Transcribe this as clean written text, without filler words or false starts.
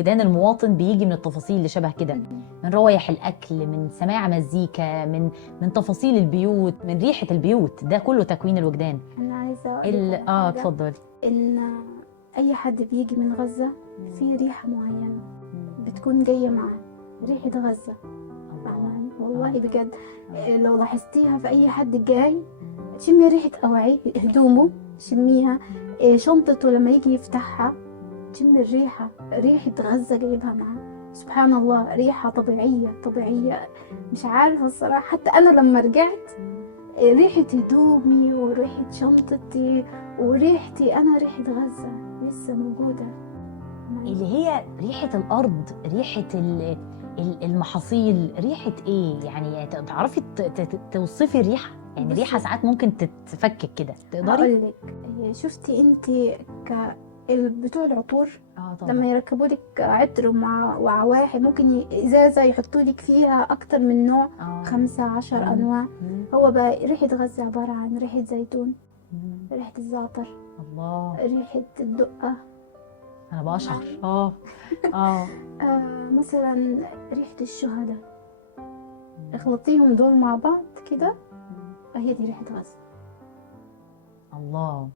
وجدان المواطن بيجي من التفاصيل اللي شبه كده، من روايح الاكل، من سماع مزيكا، من تفاصيل البيوت، من ريحه البيوت، ده كله تكوين الوجدان. انا عايزه اقول لك على حاجه، اتفضلي. ان اي حد بيجي من غزه في ريحه معينه بتكون جايه معاه، ريحه غزه. فاهماني؟ والله بجد لو لاحظتيها في اي حد جاي، شمي ريحه أواعيه، هدومه شميها، شنطته لما يجي يفتحها شمي الريحه، ريحه غزه جايبها معاه. سبحان الله، ريحه طبيعيه طبيعيه. مش عارفه الصراحه، حتى انا لما رجعت ريحة هدومي وريحة شنطتي وريحتي أنا، ريحة غزة لسه موجودة، اللي هي ريحه الارض، ريحه المحاصيل، ريحه ايه يعني؟ تعرفي توصفي الريحه؟ يعني ريحه ساعات ممكن تتفكك كده، تقدري؟ هقولك، شفتي انت بتوع العطور طبعا. لما يركبوا لك عطر وعواحي، ممكن ازازه يحطوا لك فيها اكتر من نوع، 15 انواع. هو بقى ريحه غزه عباره عن ريحه زيتون، ريحه الزعتر، الله، ريحه الدقه. انا بشعر مثلا ريحه الشهداء، اخلطيهم دول مع بعض كده، هي دي ريحه غزه. الله.